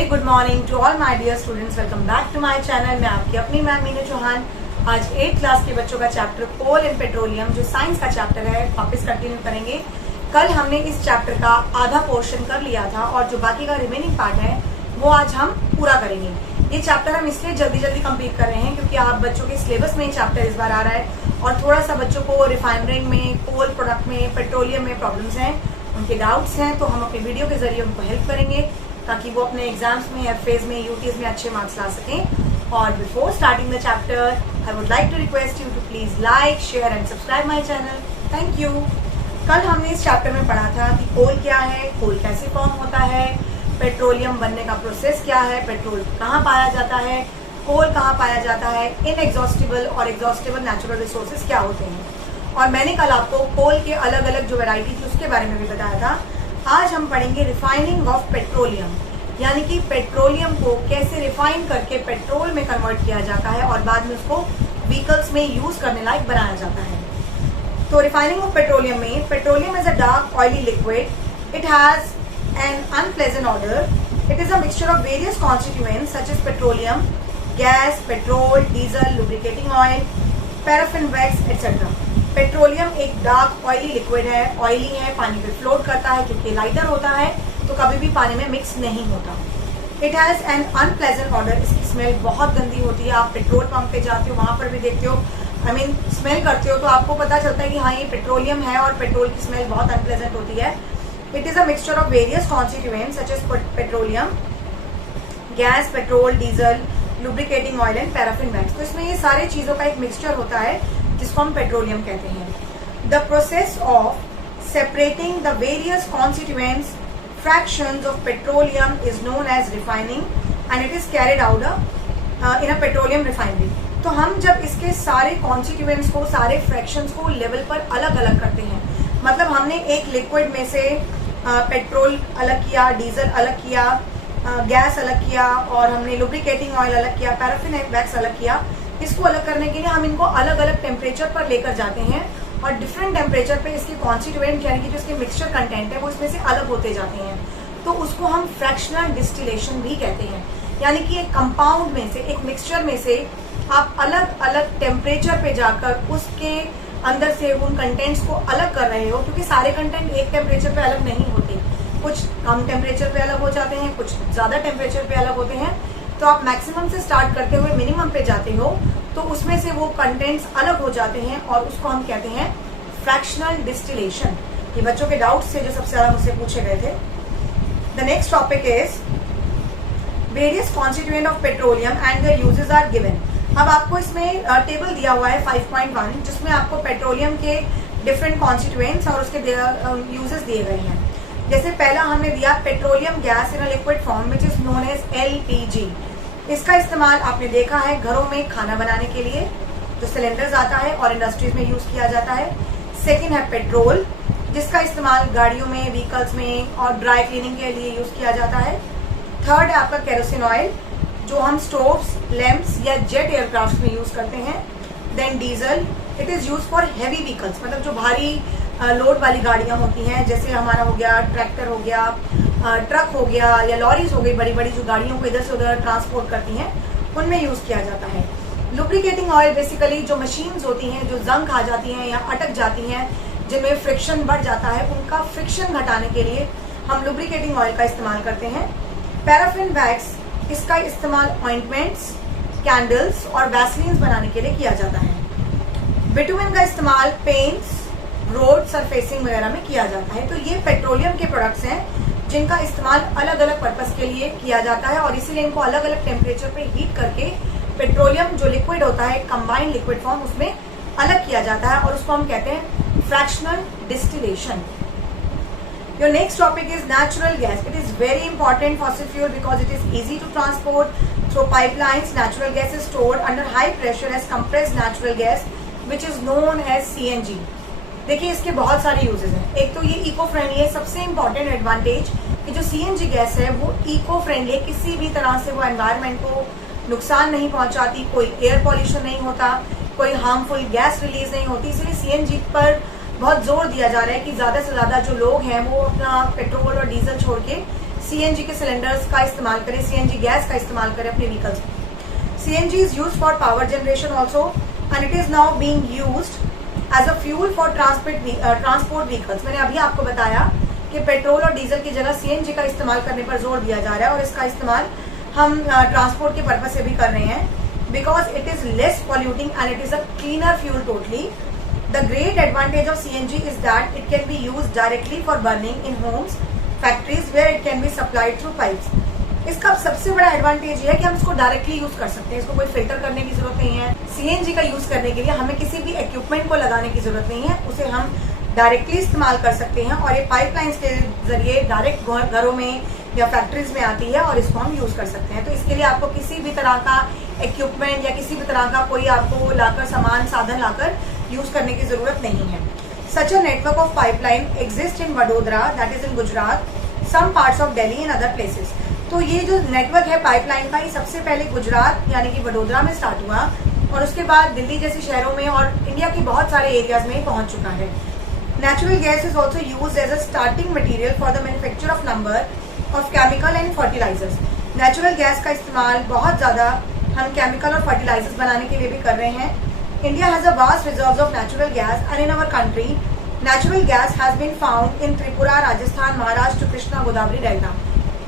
Very good morning to all my dear students. Welcome back to my channel. मैं आपकी अपनी ma'am Meenu Chauhan. आज 8th class के बच्चों का चैप्टर कोल एंड पेट्रोलियम जो साइंस का चैप्टर है वापस कंटिन्यू करेंगे। कल हमने इस चैप्टर का आधा पोर्शन कर लिया था और जो बाकी का रिमेनिंग पार्ट है वो आज हम पूरा करेंगे। ये चैप्टर हम इसलिए जल्दी कंप्लीट कर रहे हैं क्योंकि आप बच्चों के सिलेबस में ये चैप्टर इस बार आ रहा है और थोड़ा सा बच्चों को रिफाइनरिंग में, कोल प्रोडक्ट में, पेट्रोलियम में प्रॉब्लम्स हैं, उनके डाउट्स हैं, तो हम अपने वीडियो के जरिए उनको हेल्प करेंगे ताकि वो अपने एग्जाम्स में, एफएज में, यूटीज में अच्छे मार्क्स ला सकें। और before starting the chapter I would like to request you to please like, share and subscribe my channel. Thank you. कल हमने इस चैप्टर में पढ़ा था कि कोल क्या है, कोल कैसे फॉर्म होता है, पेट्रोलियम बनने का प्रोसेस क्या है, पेट्रोल कहाँ पाया जाता है, कोल कहाँ पाया जाता है, इनएग्जॉस्टिबल और एग्जॉस्टिबल नेचुरल रिसोर्सेज क्या होते हैं। और मैंने कल आपको कोल के अलग अलग जो वैरायटी थी उसके बारे में भी बताया था। आज हम पढ़ेंगे रिफाइनिंग ऑफ पेट्रोलियम, यानी कि पेट्रोलियम को कैसे रिफाइन करके पेट्रोल में कन्वर्ट किया जाता है और बाद में उसको व्हीकल्स में यूज करने लायक बनाया जाता है। तो रिफाइनिंग ऑफ पेट्रोलियम में, petroleum is a dark oily liquid. It has an unpleasant odor. It is a mixture of various constituents such as petroleum, gas, petrol, diesel, lubricating oil, paraffin wax, etc. Petroleum एक dark oily liquid है, oily है, पानी पे float करता है क्योंकि lighter होता है तो कभी भी पानी में मिक्स नहीं होता। It has an unpleasant order. इसकी स्मेल बहुत गंदी होती है। आप पेट्रोल पंप पे जाते हो, वहां पर भी देखते हो, स्मेल करते हो तो आपको पता चलता है कि हाँ ये पेट्रोलियम है और पेट्रोल की स्मेल बहुत अनप्लेजेंट होती है। It is a mixture of various constituents such as petroleum, gas, petrol, diesel, lubricating oil and paraffin wax. तो इसमें ये सारे चीजों का एक मिक्सचर होता है जिसको हम पेट्रोलियम कहते हैं। The process of separating the various constituents, fractions of petroleum is known as refining and it is carried out in a petroleum refinery. तो हम जब इसके सारे constituents को, सारे fractions को लेवल पर अलग अलग करते हैं, मतलब हमने एक लिक्विड में से पेट्रोल अलग किया, डीजल अलग किया, गैस अलग किया और हमने लुब्रिकेटिंग ऑयल अलग किया, पैराफिन वैक्स अलग किया। इसको अलग करने के लिए हम इनको अलग अलग टेम्परेचर पर लेकर जाते हैं और डिफरेंट टेम्परेचर पे इसके कॉन्स्टिट्यूएंट यानी कि जो इसके मिक्सचर कंटेंट है वो इसमें से अलग होते जाते हैं। तो उसको हम फ्रैक्शनल डिस्टिलेशन भी कहते हैं, यानी कि एक कंपाउंड में से, एक मिक्सचर में से आप अलग अलग टेम्परेचर पे जाकर उसके अंदर से उन कंटेंट्स को अलग कर रहे हो, क्योंकि सारे कंटेंट एक टेम्परेचर पे अलग नहीं होते, कुछ कम टेम्परेचर पे अलग हो जाते हैं, कुछ ज्यादा टेम्परेचर पे अलग होते हैं। तो आप मैक्सिमम से स्टार्ट करते हुए मिनिमम पे जाते हो तो उसमें से वो कंटेंट्स अलग हो जाते हैं और उसको हम कहते हैं फ्रैक्शनल डिस्टिलेशन। ये बच्चों के डाउट्स थे जो सबसे ज्यादा मुझसे पूछे गए थे। The next topic is various constituent of petroleum and their uses are given. अब आपको इसमें टेबल दिया हुआ है 5.1 जिसमें आपको पेट्रोलियम के डिफरेंट कॉन्स्टिट्यूएंट्स और उसके यूजेस दिए गए हैं। जैसे पहला हमने दिया petroleum gas in a liquid form which is known as LPG. इसका इस्तेमाल आपने देखा है घरों में खाना बनाने के लिए, जो सिलेंडर्स आता है और इंडस्ट्रीज में यूज किया जाता है। सेकेंड है पेट्रोल, जिसका इस्तेमाल गाड़ियों में, व्हीकल्स में और ड्राई क्लीनिंग के लिए यूज किया जाता है। थर्ड है आपका केरोसिन ऑयल, जो हम स्टोव्स, लैंप्स या जेट एयरक्राफ्ट में यूज करते हैं। Then diesel, it is use for heavy vehicles, मतलब जो भारी लोड वाली गाड़ियां होती हैं, जैसे हमारा हो गया ट्रैक्टर, हो गया ट्रक, हो गया या लॉरीज हो गई, बड़ी बड़ी जो गाड़ियों को इधर से उधर ट्रांसपोर्ट करती हैं, उनमें यूज किया जाता है। लुब्रिकेटिंग ऑयल बेसिकली जो मशीन्स होती हैं जो जंग खा जाती हैं या अटक जाती हैं, जिनमें फ्रिक्शन बढ़ जाता है, उनका फ्रिक्शन घटाने के लिए हम लुब्रिकेटिंग ऑयल का इस्तेमाल करते हैं। पैराफिन वैक्स, इसका इस्तेमाल ऑइंटमेंट्स, कैंडल्स और वैसलीन्स बनाने के लिए किया जाता है। बिटुमिन का इस्तेमाल पेंट्स, रोड सरफेसिंग वगैरह में किया जाता है। तो ये पेट्रोलियम के प्रोडक्ट्स हैं जिनका इस्तेमाल अलग अलग पर्पस के लिए किया जाता है और इसीलिए इनको अलग अलग टेम्परेचर पे हीट करके पेट्रोलियम जो लिक्विड होता है, कंबाइंड लिक्विड फॉर्म, उसमें अलग किया जाता है और उसको हम कहते हैं fractional distillation. Your next topic is natural gas. It is very important fossil fuel because it is easy to transport through pipelines. Natural gas is stored under high pressure as compressed natural gas, which is known as CNG. देखिए इसके बहुत सारे uses हैं। एक तो ये eco friendly है, सबसे इम्पोर्टेंट एडवांटेज कि जो सीएनजी गैस है वो इको फ्रेंडली है, किसी भी तरह से वो एनवायरनमेंट को नुकसान नहीं पहुंचाती, कोई एयर पॉल्यूशन नहीं होता, कोई हार्मफुल गैस रिलीज नहीं होती। इसलिए सीएनजी पर बहुत जोर दिया जा रहा है कि ज्यादा से ज्यादा जो लोग हैं वो अपना पेट्रोल और डीजल छोड़ के सीएनजी के सिलेंडर्स का इस्तेमाल करें, सीएनजी गैस का इस्तेमाल करें अपने व्हीकल्स में। CNG is used for power generation also and it is now being used as a fuel for transport vehicles. मैंने अभी आपको बताया कि पेट्रोल और डीजल की जगह सीएनजी का इस्तेमाल करने पर जोर दिया जा रहा है और इसका इस्तेमाल हम ट्रांसपोर्ट के पर्पज से भी कर रहे हैं because it is less polluting and it is a cleaner fuel totally. The great advantage of CNG is that it can be used directly for burning in homes, factories where it can be supplied through pipes. इसका सबसे बड़ा advantage है कि हम इसको directly use कर सकते हैं, इसको कोई फिल्टर करने की जरूरत नहीं है। सीएनजी का यूज करने के लिए हमें किसी भी इक्विपमेंट को लगाने की जरूरत नहीं है, उसे हम डायरेक्टली इस्तेमाल कर सकते हैं और ये पाइपलाइंस के जरिए डायरेक्ट घरों में या फैक्ट्रीज में आती है और इसको हम यूज कर सकते हैं। तो इसके लिए आपको किसी भी तरह का इक्विपमेंट या किसी भी तरह का कोई आपको लाकर सामान साधन लाकर यूज करने की जरूरत नहीं है। Such a network of pipeline exist in Vadodara, that is in Gujarat, some parts of Delhi and other places. तो ये जो नेटवर्क है पाइपलाइन का, ये सबसे पहले गुजरात यानी कि वडोदरा में स्टार्ट हुआ और उसके बाद दिल्ली जैसे शहरों में और इंडिया के बहुत सारे एरियाज में पहुंच चुका है। Natural gas is also use as a starting material for the manufacture of number of chemical and fertilisers. Natural gas का इस्तेमाल बहुत ज्यादा हम केमिकल और फर्टिलाइजर्स बनाने के लिए भी कर रहे हैं। India has a vast reserves of natural gas and in our country natural gas has been found in Tripura, Rajasthan, Maharashtra, Krishna, Godavari delta.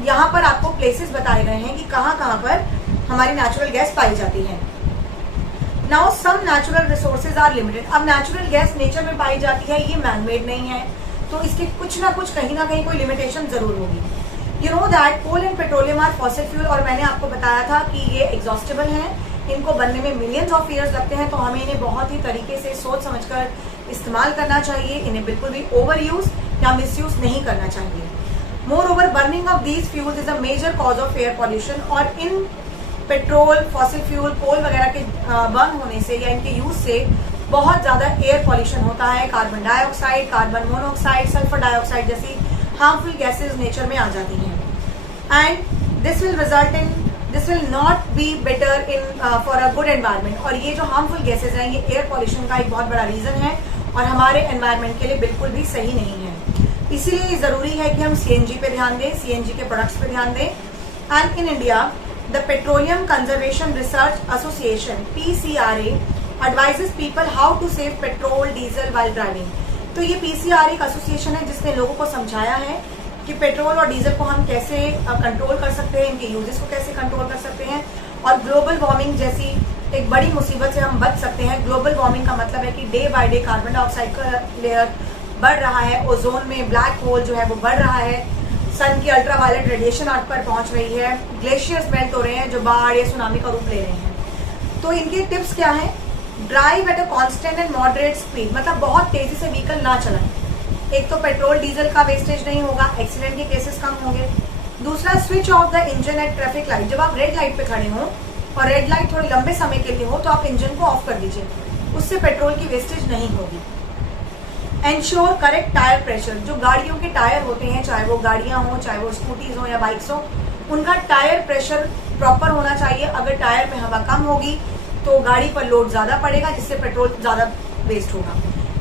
यहाँ पर आपको प्लेसेस बताए गए हैं कि कहाँ कहाँ पर हमारी नेचुरल गैस पाई जाती है। Now some natural resources are limited. अब नेचुरल गैस नेचर में पाई जाती है, ये मैनमेड नहीं है, तो इसके कुछ ना कुछ कहीं ना कहीं कोई लिमिटेशन जरूर होगी। You know that coal and petroleum are fossil fuel, और मैंने आपको बताया था कि ये एग्जॉस्टेबल हैं, इनको बनने में मिलियंस ऑफ ईयर्स लगते हैं, तो हमें इन्हें बहुत ही तरीके से सोच समझकर इस्तेमाल करना चाहिए। इन्हें बिल्कुल भी ओवर यूज या मिस यूज नहीं करना चाहिए। Moreover burning of these fuels is a major cause of air pollution, और इन पेट्रोल, फॉसिल फ्यूल, कोल वगैरह के बर्न होने से या इनके यूज से बहुत ज्यादा एयर पॉल्यूशन होता है। Carbon dioxide, carbon monoxide, sulphur dioxide जैसी हार्मफुल गैसेज नेचर में आ जाती हैं and this will not be better in for a good environment. और ये जो हार्मफुल गैसेज हैं, ये एयर पॉल्यूशन का एक बहुत बड़ा रीजन है और हमारे एनवायरमेंट के लिए बिल्कुल भी सही नहीं है। इसीलिए जरूरी है कि हम सीएनजी पे ध्यान दें, सीएनजी के प्रोडक्ट्स पे ध्यान दें। And in India the Petroleum Conservation Research Association (PCRA) advises people how to save petrol, diesel while driving। तो ये PCRA एक एसोसिएशन है जिसने लोगों को समझाया है कि पेट्रोल और डीजल को हम कैसे कंट्रोल कर सकते हैं, इनके यूजेस को कैसे कंट्रोल कर सकते हैं और ग्लोबल वार्मिंग जैसी एक बड़ी मुसीबत से हम बच सकते हैं। ग्लोबल वार्मिंग का मतलब है कि day by day carbon dioxide का लेयर बढ़ रहा है, ओजोन में ब्लैक होल जो है वो बढ़ रहा है, सन की अल्ट्रावायलेट रेडिएशन अर्थ पर पहुंच रही है, ग्लेशियर्स मेल्ट हो रहे हैं जो बाढ़ या सुनामी का रूप ले रहे हैं। तो इनके टिप्स क्या हैं? Drive at a constant and moderate speed, मतलब बहुत तेजी से व्हीकल ना चलाएं। एक तो पेट्रोल डीजल का वेस्टेज नहीं होगा, एक्सीडेंट के केसेस कम होंगे। दूसरा, switch off the engine at traffic light. जब आप रेड लाइट पे खड़े हो और रेड लाइट थोड़े लंबे समय के लिए हो तो आप इंजन को ऑफ कर दीजिए, उससे पेट्रोल की वेस्टेज नहीं होगी। Ensure correct tyre pressure. जो गाड़ियों के टायर होते हैं, चाहे वो गाड़ियां हो, चाहे वो स्कूटीज हो या बाइक्स हो, उनका टायर प्रेशर प्रॉपर होना चाहिए। अगर टायर में हवा कम होगी तो गाड़ी पर लोड ज्यादा पड़ेगा जिससे पेट्रोल ज्यादा वेस्ट होगा।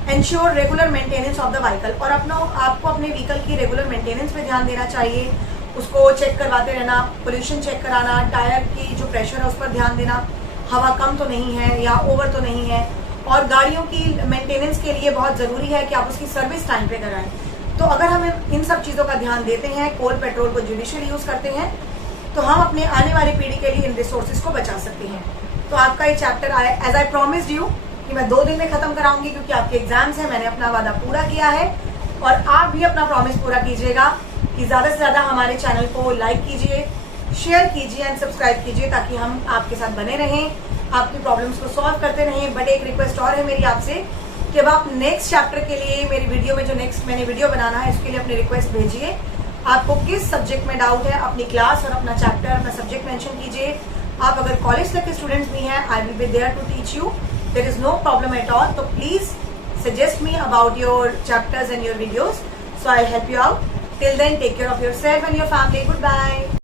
Ensure regular maintenance of the vehicle, और आपको अपने व्हीकल की रेगुलर मेंटेनेंस पे ध्यान देना चाहिए, उसको चेक करवाते रहना, पोल्यूशन चेक कराना, टायर की जो प्रेशर है उस पर ध्यान देना, हवा कम तो नहीं है या ओवर तो नहीं है। और गाड़ियों की मेंटेनेंस के लिए बहुत जरूरी है कि आप उसकी सर्विस टाइम पे कराएं। तो अगर हम इन सब चीजों का ध्यान देते हैं, कोल पेट्रोल को जुडिशियल यूज करते हैं, तो हम अपने आने वाली पीढ़ी के लिए इन रिसोर्सेज को बचा सकते हैं। तो आपका ये चैप्टर आया, एज आई प्रॉमिस्ड यू कि मैं 2 दिन में खत्म कराऊंगी क्योंकि आपके एग्जाम्स हैं। मैंने अपना वादा पूरा किया है और आप भी अपना प्रॉमिस पूरा कीजिएगा कि ज्यादा से ज्यादा हमारे चैनल को लाइक कीजिए, शेयर कीजिए एंड सब्सक्राइब कीजिए ताकि हम आपके साथ बने रहें, आपकी प्रॉब्लम्स को सॉल्व करते रहें। बट एक रिक्वेस्ट और है मेरी आपसे कि अब आप नेक्स्ट चैप्टर के लिए मेरी वीडियो में जो नेक्स्ट मैंने वीडियो बनाना है उसके लिए अपनी रिक्वेस्ट भेजिए। आपको किस सब्जेक्ट में डाउट है, अपनी क्लास और अपना चैप्टर, अपना सब्जेक्ट मेंशन कीजिए। आप अगर कॉलेज तक के स्टूडेंट्स भी हैं, I will be there to teach you, there is no problem at all. तो please suggest me about your chapters and your videos, so I help you out. Till then, take care of yourself and your family. Good bye.